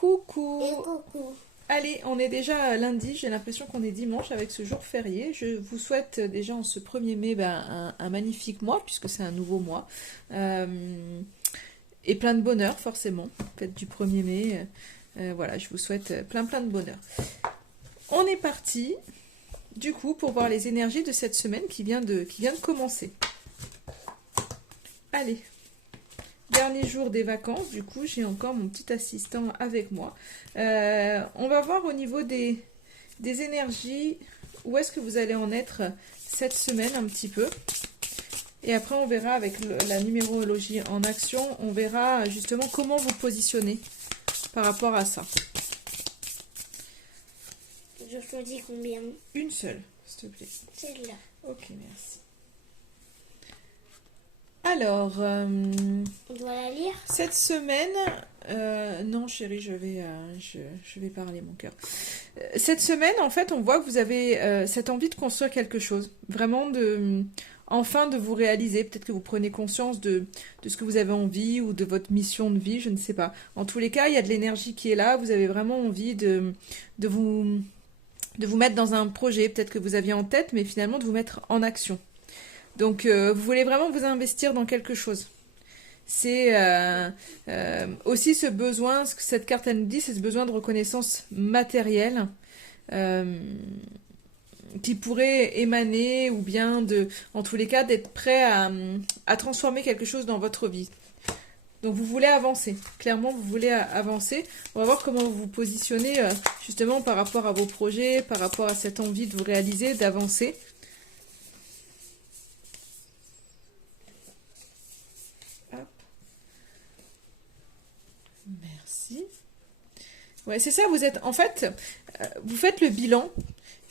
Coucou. Et coucou. Allez, on est déjà lundi, j'ai l'impression qu'on est dimanche avec ce jour férié. Je vous souhaite déjà en ce 1er mai un magnifique mois, puisque c'est un nouveau mois. Euh, et plein de bonheur, forcément. Fête du 1er mai. Voilà, je vous souhaite plein de bonheur. On est parti, du coup, pour voir les énergies de cette semaine qui vient de commencer. Allez. Dernier jour des vacances, du coup, j'ai encore mon petit assistant avec moi. On va voir au niveau des énergies, où est-ce que vous allez en être cette semaine un petit peu. Et après, on verra avec la numérologie en action, on verra justement comment vous positionner par rapport à ça. Je choisis combien? Une seule, s'il te plaît. Celle-là. Ok, merci. Alors, On doit la lire? cette semaine, non chérie, je vais parler mon cœur. Cette semaine, en fait, on voit que vous avez cette envie de construire quelque chose, vraiment enfin de vous réaliser. Peut-être que vous prenez conscience de ce que vous avez envie ou de votre mission de vie, je ne sais pas. En tous les cas, il y a de l'énergie qui est là. Vous avez vraiment envie de vous mettre dans un projet, peut-être que vous aviez en tête, mais finalement de vous mettre en action. Donc, vous voulez vraiment vous investir dans quelque chose. C'est aussi ce besoin, ce que cette carte elle nous dit, c'est ce besoin de reconnaissance matérielle qui pourrait émaner ou bien en tous les cas, d'être prêt à transformer quelque chose dans votre vie. Donc vous voulez avancer, clairement vous voulez avancer. On va voir comment vous vous positionnez justement par rapport à vos projets, par rapport à cette envie de vous réaliser, d'avancer. Merci. Ouais, c'est ça, vous êtes, en fait, vous faites le bilan,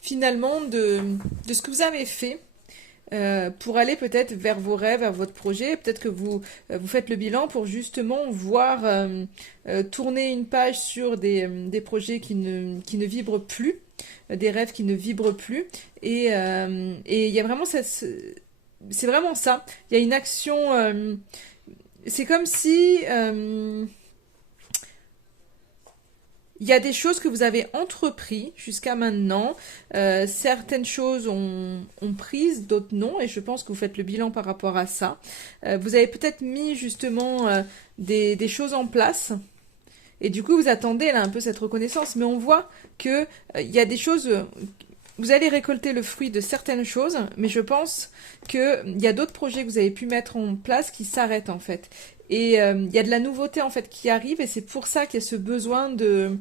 finalement, de ce que vous avez fait pour aller peut-être vers vos rêves, vers votre projet. Peut-être que vous faites le bilan pour justement voir tourner une page sur des projets qui ne vibrent plus, des rêves qui ne vibrent plus. Et il y a vraiment c'est vraiment ça. Il y a une action, c'est comme si... il y a des choses que vous avez entrepris jusqu'à maintenant. Certaines choses ont prise, d'autres non. Et je pense que vous faites le bilan par rapport à ça. Vous avez peut-être mis justement des choses en place. Et du coup, vous attendez là un peu cette reconnaissance. Mais on voit qu'il y a des choses... Vous allez récolter le fruit de certaines choses, mais je pense qu'il y a d'autres projets que vous avez pu mettre en place qui s'arrêtent en fait. Et il y a de la nouveauté en fait qui arrive et c'est pour ça qu'il y a ce besoin de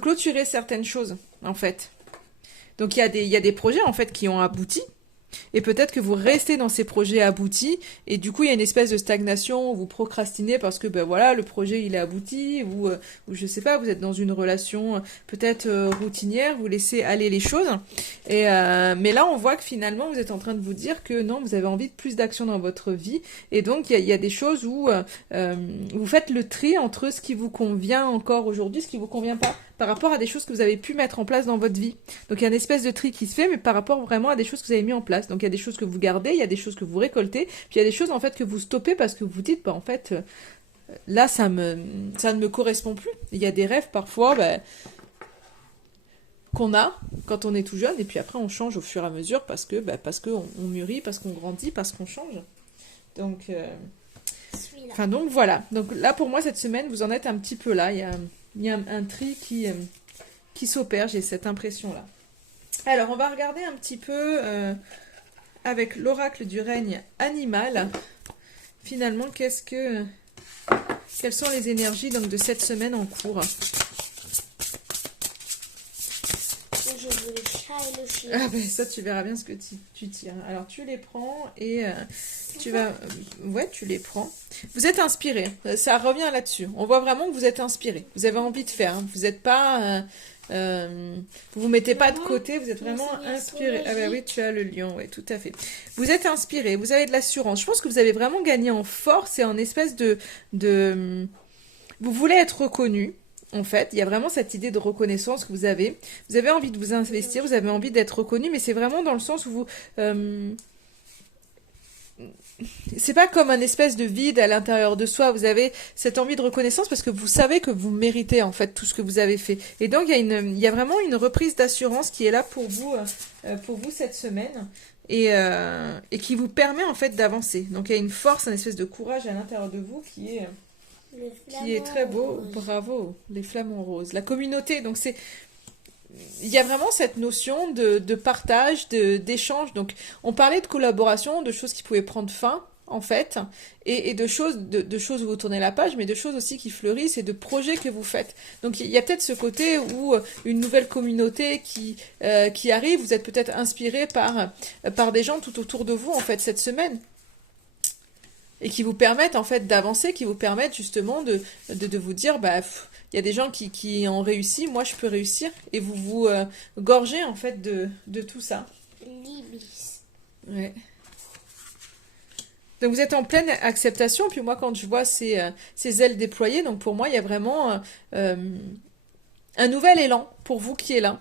clôturer certaines choses en fait. Donc il y a des projets en fait qui ont abouti. Et peut-être que vous restez dans ces projets aboutis et du coup il y a une espèce de stagnation où vous procrastinez parce que ben voilà le projet il est abouti ou je sais pas vous êtes dans une relation peut-être routinière, vous laissez aller les choses et mais là on voit que finalement vous êtes en train de vous dire que non vous avez envie de plus d'action dans votre vie et donc il y a des choses où vous faites le tri entre ce qui vous convient encore aujourd'hui, ce qui vous convient pas par rapport à des choses que vous avez pu mettre en place dans votre vie. Donc il y a une espèce de tri qui se fait, mais par rapport vraiment à des choses que vous avez mis en place. Donc il y a des choses que vous gardez, il y a des choses que vous récoltez, puis il y a des choses en fait que vous stoppez parce que vous dites, bah en fait, là ça ne me correspond plus. Il y a des rêves parfois qu'on a quand on est tout jeune, et puis après on change au fur et à mesure parce que on mûrit, parce qu'on grandit, parce qu'on change. Donc, enfin donc voilà. Donc là pour moi cette semaine vous en êtes un petit peu là. Il y a un tri qui s'opère, j'ai cette impression-là. Alors, on va regarder un petit peu avec l'oracle du règne animal. Finalement, quelles sont les énergies donc, de cette semaine en cours? Je veux le chat et le chien. Ah ben ça, tu verras bien ce que tu tires. Alors, tu les prends et tu vas... ouais, tu les prends. Vous êtes inspiré. Ça revient là-dessus. On voit vraiment que vous êtes inspiré. Vous avez envie de faire. Hein. Vous n'êtes pas... vous mettez pas de côté, vous êtes vraiment inspiré. Ah bah oui, tu as le lion, oui, tout à fait. Vous êtes inspiré, vous avez de l'assurance. Je pense que vous avez vraiment gagné en force et en espèce de... Vous voulez être reconnu. En fait, il y a vraiment cette idée de reconnaissance que vous avez. Vous avez envie de vous investir, vous avez envie d'être reconnu, mais c'est vraiment dans le sens où c'est pas comme un espèce de vide à l'intérieur de soi. Vous avez cette envie de reconnaissance parce que vous savez que vous méritez en fait tout ce que vous avez fait. Et donc il y a vraiment une reprise d'assurance qui est là pour vous cette semaine et qui vous permet en fait d'avancer. Donc il y a une force, un espèce de courage à l'intérieur de vous qui est très beau. Bravo, les flamants roses. La communauté, donc il y a vraiment cette notion de partage, d'échange. Donc, on parlait de collaboration, de choses qui pouvaient prendre fin, en fait, et de choses où vous tournez la page, mais de choses aussi qui fleurissent et de projets que vous faites. Donc, il y a peut-être ce côté où une nouvelle communauté qui arrive, vous êtes peut-être inspiré par des gens tout autour de vous, en fait, cette semaine. Et qui vous permettent, en fait, d'avancer, qui vous permettent justement de vous dire, bah, il y a des gens qui ont réussi, moi je peux réussir, et vous vous gorgez en fait de tout ça. Libis. Ouais. Donc vous êtes en pleine acceptation, puis moi quand je vois ces ailes déployées, donc pour moi il y a vraiment un nouvel élan pour vous qui est là.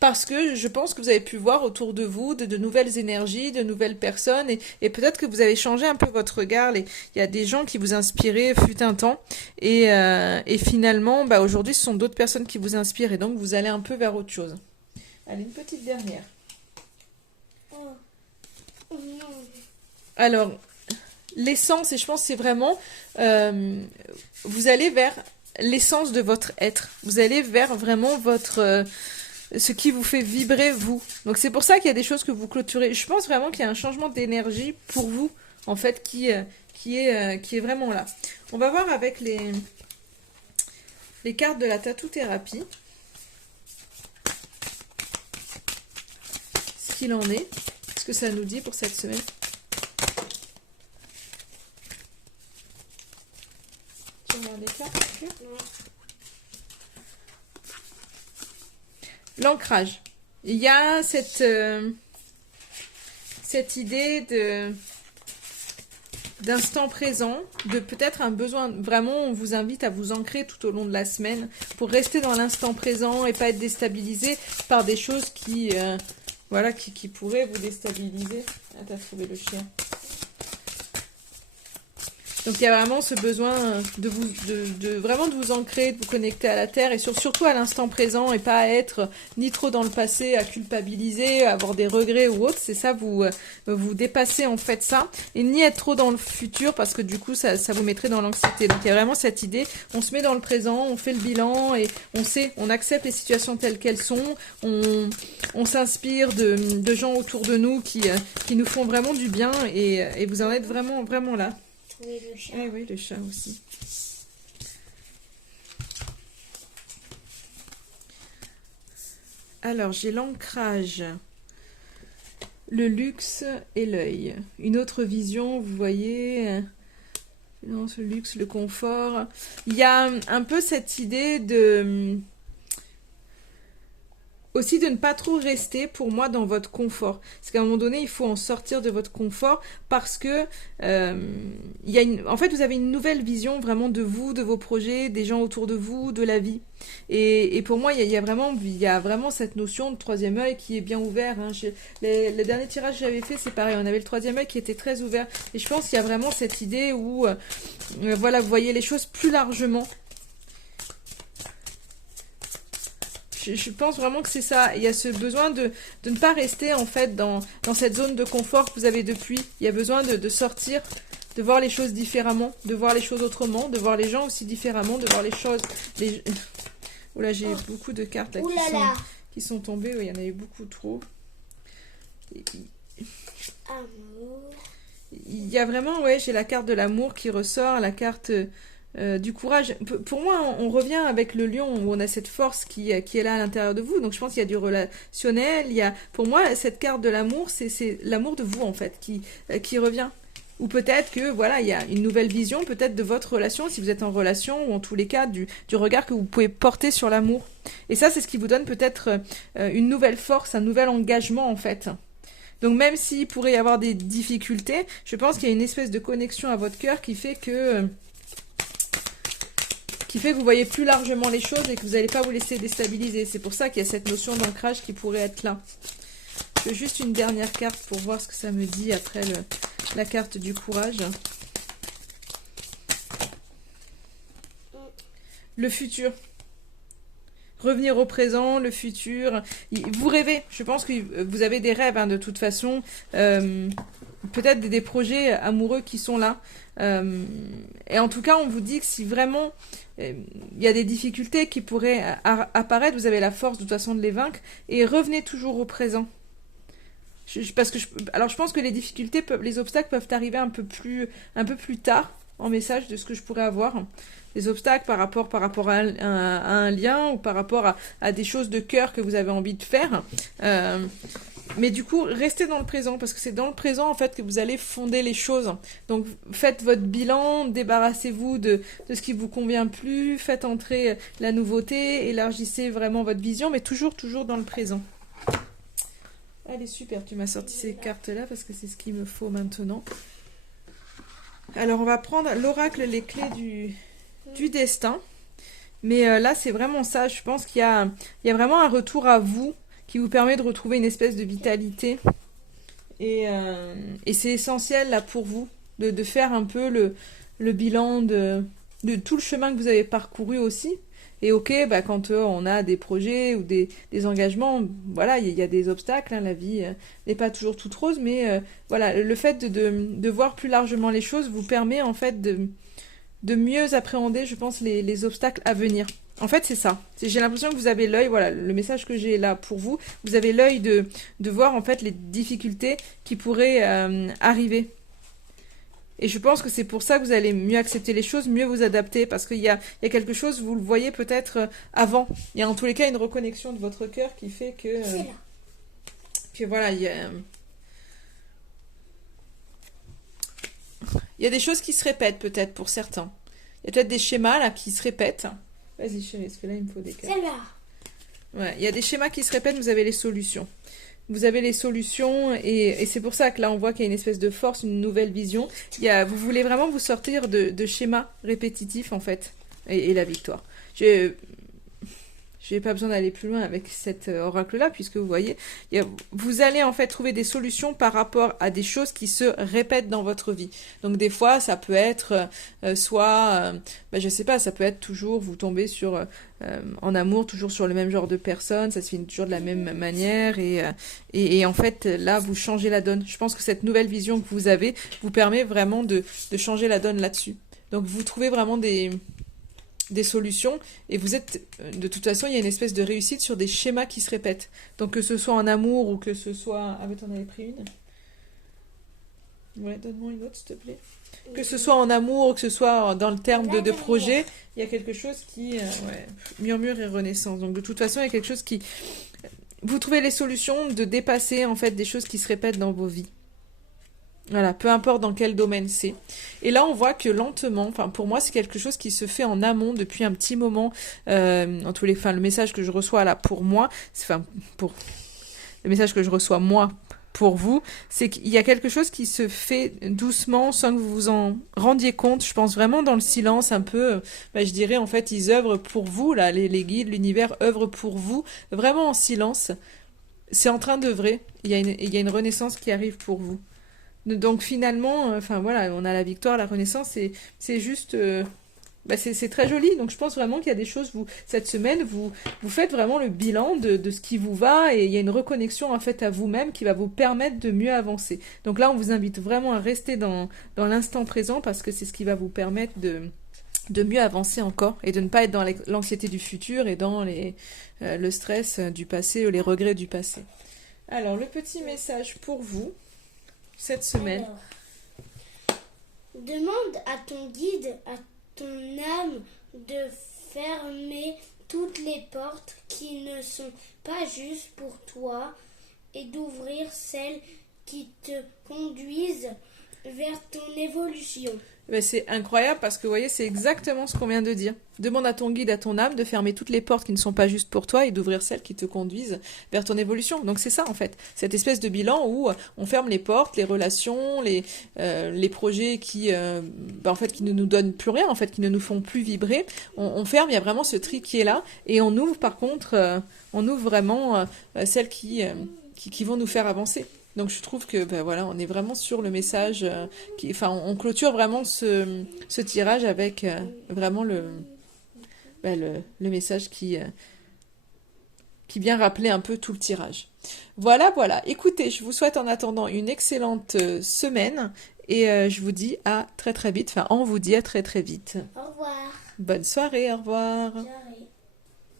Parce que je pense que vous avez pu voir autour de vous de nouvelles énergies, de nouvelles personnes, et peut-être que vous avez changé un peu votre regard. Il y a des gens qui vous inspiraient fut un temps, et finalement, bah, aujourd'hui, ce sont d'autres personnes qui vous inspirent, et donc vous allez un peu vers autre chose. Allez, une petite dernière. Oh. Oh non. Alors, l'essence, et je pense que c'est vraiment, vous allez vers l'essence de votre être. Vous allez vers vraiment ce qui vous fait vibrer vous. Donc c'est pour ça qu'il y a des choses que vous clôturez. Je pense vraiment qu'il y a un changement d'énergie pour vous, en fait, qui est vraiment là. On va voir avec les cartes de la tattoo-thérapie ce qu'il en est, ce que ça nous dit pour cette semaine. Tu regardes les cartes, Arthur ? L'ancrage. Il y a cette idée d'instant présent, de peut-être un besoin, vraiment on vous invite à vous ancrer tout au long de la semaine pour rester dans l'instant présent et pas être déstabilisé par des choses qui pourraient vous déstabiliser. Ah, t'as trouvé le chien. Donc il y a vraiment ce besoin vraiment de vous ancrer, de vous connecter à la terre et surtout à l'instant présent et pas à être ni trop dans le passé, à culpabiliser, à avoir des regrets ou autre. C'est ça, vous dépassez en fait ça et ni être trop dans le futur parce que du coup ça vous mettrait dans l'anxiété. Donc il y a vraiment cette idée, on se met dans le présent, on fait le bilan et on accepte les situations telles qu'elles sont, on s'inspire de gens autour de nous qui nous font vraiment du bien et vous en êtes vraiment, vraiment là. Oui, le chat. Eh oui, le chat aussi. Alors, j'ai l'ancrage, le luxe et l'œil. Une autre vision, vous voyez, non, ce luxe, le confort. Il y a un peu cette idée aussi de ne pas trop rester pour moi dans votre confort. Parce qu'à un moment donné, il faut en sortir de votre confort parce que en fait, vous avez une nouvelle vision vraiment de vous, de vos projets, des gens autour de vous, de la vie. Et pour moi, il y a vraiment cette notion de troisième œil qui est bien ouvert. Hein. Le dernier tirage que j'avais fait, c'est pareil. On avait le troisième œil qui était très ouvert. Et je pense qu'il y a vraiment cette idée où voilà, vous voyez les choses plus largement. Je pense vraiment que c'est ça. Il y a ce besoin de ne pas rester en fait dans cette zone de confort que vous avez depuis. Il y a besoin de sortir, de voir les choses différemment, de voir les choses autrement, de voir les gens aussi différemment, de voir les choses... Oula, j'ai beaucoup de cartes là, qui sont tombées. Oui, il y en a eu beaucoup trop. Amour. Il y a vraiment, ouais, j'ai la carte de l'amour qui ressort, la carte... du courage. Pour moi, on revient avec le lion où on a cette force qui est là à l'intérieur de vous. Donc je pense qu'il y a du relationnel. Pour moi, cette carte de l'amour, c'est l'amour de vous en fait qui revient. Ou peut-être que voilà, il y a une nouvelle vision peut-être de votre relation si vous êtes en relation ou en tous les cas du regard que vous pouvez porter sur l'amour. Et ça, c'est ce qui vous donne peut-être une nouvelle force, un nouvel engagement en fait. Donc même s'il pourrait y avoir des difficultés, je pense qu'il y a une espèce de connexion à votre cœur qui fait que vous voyez plus largement les choses et que vous n'allez pas vous laisser déstabiliser. C'est pour ça qu'il y a cette notion d'ancrage qui pourrait être là. Je veux juste une dernière carte pour voir ce que ça me dit après la carte du courage. Le futur. Revenir au présent, le futur. Vous rêvez. Je pense que vous avez des rêves, hein, de toute façon. Peut-être des projets amoureux qui sont là. Et en tout cas, on vous dit que si vraiment il y a des difficultés qui pourraient apparaître, vous avez la force de toute façon de les vaincre. Et revenez toujours au présent. Parce que alors je pense que les difficultés, les obstacles peuvent arriver un peu plus tard en message de ce que je pourrais avoir. Les obstacles par rapport à un lien ou par rapport à des choses de cœur que vous avez envie de faire. Mais du coup, restez dans le présent parce que c'est dans le présent en fait que vous allez fonder les choses. Donc faites votre bilan, débarrassez-vous de ce qui vous convient plus, faites entrer la nouveauté, élargissez vraiment votre vision, mais toujours dans le présent. Allez, super, tu m'as sorti ces cartes-là parce que c'est ce qu'il me faut maintenant. Alors, on va prendre l'oracle, les clés du destin. Mais là, c'est vraiment ça. Je pense qu'il y a vraiment un retour à vous qui vous permet de retrouver une espèce de vitalité. Et c'est essentiel là pour vous de faire un peu le bilan de tout le chemin que vous avez parcouru aussi. Et ok, quand on a des projets ou des engagements, voilà, il y a des obstacles, hein, la vie n'est pas toujours toute rose, mais voilà, le fait de voir plus largement les choses vous permet en fait de mieux appréhender, je pense, les obstacles à venir. En fait, c'est ça. J'ai l'impression que vous avez l'œil, voilà, le message que j'ai là pour vous, vous avez l'œil de voir en fait les difficultés qui pourraient arriver. Et je pense que c'est pour ça que vous allez mieux accepter les choses, mieux vous adapter, parce qu'il y a quelque chose, vous le voyez peut-être avant. Il y a en tous les cas une reconnexion de votre cœur qui fait que voilà, il y a des choses qui se répètent peut-être pour certains. Il y a peut-être des schémas là qui se répètent. Vas-y chérie, parce que là il me faut des cartes. Ouais, il y a des schémas qui se répètent, vous avez les solutions. Vous avez les solutions et c'est pour ça que là on voit qu'il y a une espèce de force, une nouvelle vision. Vous voulez vraiment vous sortir de schémas répétitifs en fait et la victoire. J'ai pas besoin d'aller plus loin avec cet oracle-là puisque vous voyez, vous allez en fait trouver des solutions par rapport à des choses qui se répètent dans votre vie. Donc des fois ça peut être je sais pas, ça peut être toujours vous tombez sur en amour toujours sur le même genre de personne, ça se finit toujours de la même manière et en fait là vous changez la donne. Je pense que cette nouvelle vision que vous avez vous permet vraiment de changer la donne là-dessus. Donc vous trouvez vraiment des solutions et vous êtes de toute façon il y a une espèce de réussite sur des schémas qui se répètent, donc que ce soit en amour ou que ce soit t'en avais pris une, ouais, donne-moi une autre s'il te plaît, que ce soit en amour ou que ce soit dans le terme de projet, il y a quelque chose qui murmure et renaissance. Donc de toute façon il y a quelque chose qui vous trouvez les solutions de dépasser en fait des choses qui se répètent dans vos vies. Voilà, peu importe dans quel domaine c'est. Et là, on voit que lentement, enfin pour moi, c'est quelque chose qui se fait en amont depuis un petit moment. En tous les, le message que je reçois là pour moi, pour le message que je reçois moi pour vous, c'est qu'il y a quelque chose qui se fait doucement, sans que vous vous en rendiez compte. Je pense vraiment dans le silence, un peu. Je dirais en fait, ils œuvrent pour vous là, les guides, l'univers œuvre pour vous, vraiment en silence. C'est en train d'œuvrer. Il y a une renaissance qui arrive pour vous. Donc finalement, voilà, on a la victoire, la renaissance, c'est juste, c'est très joli. Donc je pense vraiment qu'il y a des choses, cette semaine, vous faites vraiment le bilan de ce qui vous va et il y a une reconnexion en fait à vous-même qui va vous permettre de mieux avancer. Donc là, on vous invite vraiment à rester dans l'instant présent parce que c'est ce qui va vous permettre de mieux avancer encore et de ne pas être dans l'anxiété du futur et dans le stress du passé ou les regrets du passé. Alors, le petit message pour vous cette semaine. Alors, demande à ton guide, à ton âme de fermer toutes les portes qui ne sont pas justes pour toi et d'ouvrir celles qui te conduisent vers ton évolution. C'est incroyable parce que vous voyez, c'est exactement ce qu'on vient de dire. Demande à ton guide, à ton âme de fermer toutes les portes qui ne sont pas justes pour toi et d'ouvrir celles qui te conduisent vers ton évolution. Donc c'est ça en fait, cette espèce de bilan où on ferme les portes, les relations, les projets qui qui ne nous donnent plus rien, en fait, qui ne nous font plus vibrer. On ferme, il y a vraiment ce tri qui est là et on ouvre par contre, on ouvre vraiment celles qui vont nous faire avancer. Donc je trouve que ben voilà, on est vraiment sur le message enfin on clôture vraiment ce tirage avec vraiment le message qui vient rappeler un peu tout le tirage. Voilà, voilà. Écoutez, je vous souhaite en attendant une excellente semaine et je vous dis à très très vite. Enfin, on vous dit à très très vite. Au revoir. Bonne soirée, au revoir. Ciao.